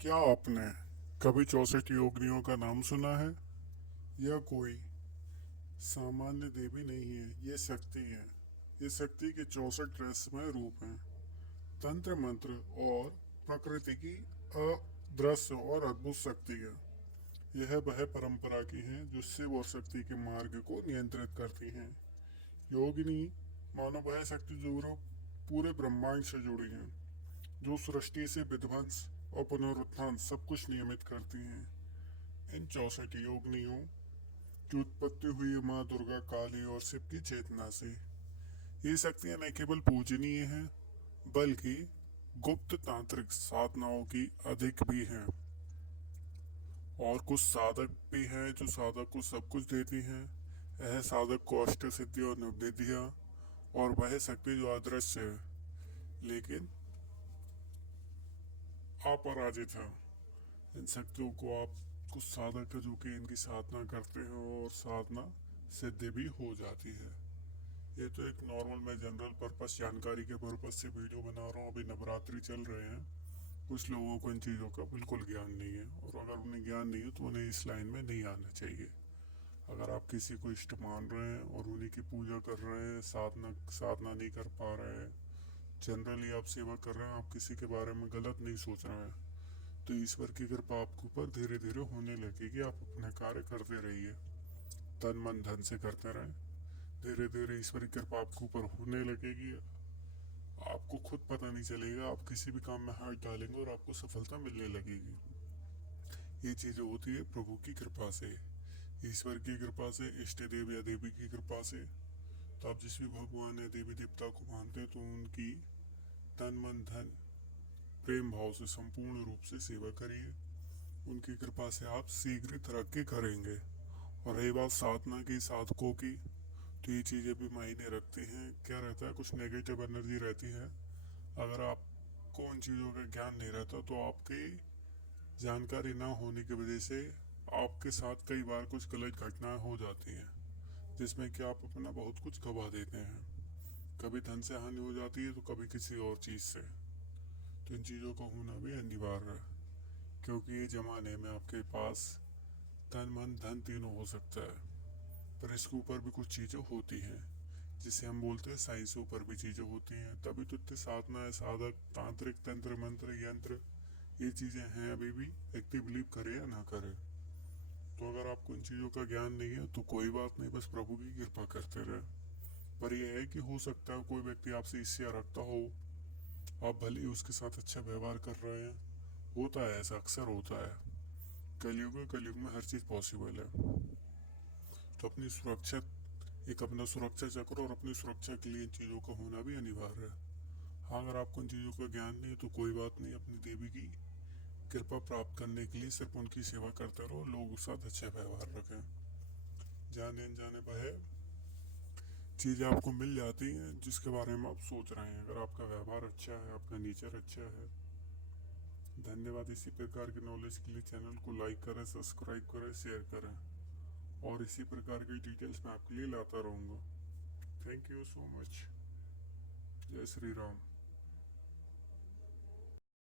क्या आपने कभी 64 योगिनियों का नाम सुना है? यह कोई सामान्य देवी नहीं है, ये शक्ति है। ये शक्ति के 64 रहस्यमय रूप हैं। तंत्र मंत्र और प्रकृति की अदृश्य और अद्भुत शक्ति है। यह वह परंपरा की है जो शिव और शक्ति के मार्ग को नियंत्रित करती हैं। योगिनी मानो वह शक्ति जो पूरे ब्रह्मांड से जुड़ी है, जो सृष्टि से विध्वंस और पुनरुत्थान सब कुछ नियमित करती हैं। इन 64 योगिनियों की उत्पत्ति हुई है माँ दुर्गा, काली और शिव की चेतना से। ये शक्तियां न केवल पूजनीय हैं, बल्कि गुप्त तांत्रिक साधनाओं की अधिक भी हैं। और कुछ साधक भी हैं जो साधक को सब कुछ देती हैं। यह साधक को अष्ट सिद्धि और नवनिधियाँ और वह शक्ति जो अदृश्य है लेकिन अपराजित है। इन शक्तियों को आप कुछ साधक है जो कि इनकी साधना करते हैं और साधना सिद्धि भी हो जाती है। ये तो एक नॉर्मल मैं जनरल पर्पस जानकारी के पर्पस से वीडियो बना रहा हूँ। अभी नवरात्रि चल रहे हैं, कुछ लोगों को इन चीज़ों का बिल्कुल ज्ञान नहीं है, और अगर उन्हें ज्ञान नहीं है तो उन्हें इस लाइन में नहीं आना चाहिए। अगर आप किसी को इष्ट मान रहे हैं और उन्हीं की पूजा कर रहे हैं, साधना साधना नहीं कर पा रहे हैं, जनरली आप सेवा कर रहे हैं, आप किसी के बारे में गलत नहीं सोच रहे हैं, तो ईश्वर की कृपा आपके ऊपर धीरे धीरे होने लगेगी। आप अपने कार्य करते रहिए, तन मन धन से करते रहें। धीरे धीरे ईश्वर की कृपा आपके ऊपर होने लगेगी। आपको खुद पता नहीं चलेगा, आप किसी भी काम में हाथ डालेंगे और आपको सफलता मिलने लगेगी। ये चीज़ें होती है प्रभु की कृपा से, ईश्वर की कृपा से, इष्ट देव या देवी की कृपा से। तो आप जिस भी भगवान या देवी देवता को मानते हैं तो उनकी तन मन धन प्रेम भाव से संपूर्ण रूप से सेवा करिए। उनकी कृपा से आप शीघ्र तरक्की करेंगे। और रही बात साधना की, साधकों की, तो ये चीज़ें भी मायने रखती हैं। क्या रहता है, कुछ नेगेटिव एनर्जी रहती है। अगर आपको उन चीज़ों का ज्ञान नहीं रहता तो आपकी जानकारी ना होने की वजह से आपके साथ कई बार कुछ गलत घटनाएं हो जाती हैं, जिसमें कि आप अपना बहुत कुछ गवा देते हैं। कभी धन से हानि हो जाती है तो कभी किसी और चीज़ से। तो इन चीज़ों का होना भी अनिवार्य है, क्योंकि ये ज़माने में आपके पास तन मन धन तीनों हो सकता है, पर इसके ऊपर भी कुछ चीज़ें होती हैं जिसे हम बोलते हैं साइंस से ऊपर भी चीज़ें होती हैं। तभी तो इतनी साधना है, साधक, तांत्रिक, तंत्र मंत्र यंत्र, ये चीज़ें हैं अभी भी, व्यक्ति बिलीव करे या ना करे। तो अगर आपको इन चीज़ों का ज्ञान नहीं है तो कोई बात नहीं, बस प्रभु की कृपा करते रहे। पर यह है कि हो सकता है कोई व्यक्ति आपसे ईर्ष्या रखता हो, आप भले ही उसके साथ अच्छा व्यवहार कर रहे हैं, होता है, ऐसा अक्सर होता है। कलयुग में हर चीज़ पॉसिबल है। तो अपनी सुरक्षा, एक अपना सुरक्षा चक्र और अपनी सुरक्षा के लिए इन चीज़ों का होना भी अनिवार्य है। हाँ, अगर आपको इन चीज़ों का ज्ञान नहीं है तो कोई बात नहीं, अपनी देवी की कृपा प्राप्त करने के लिए सिर्फ उनकी सेवा करते रहो, लोगों के साथ अच्छा व्यवहार रखें। जाने अनजाने पर है चीज़ें आपको मिल जाती हैं जिसके बारे में आप सोच रहे हैं, अगर आपका व्यवहार अच्छा है, आपका नेचर अच्छा है। धन्यवाद। इसी प्रकार के नॉलेज के लिए चैनल को लाइक करें, सब्सक्राइब करें, शेयर करें, और इसी प्रकार की डिटेल्स मैं आपके लिए लाता रहूँगा। Thank you so much. जय श्री राम।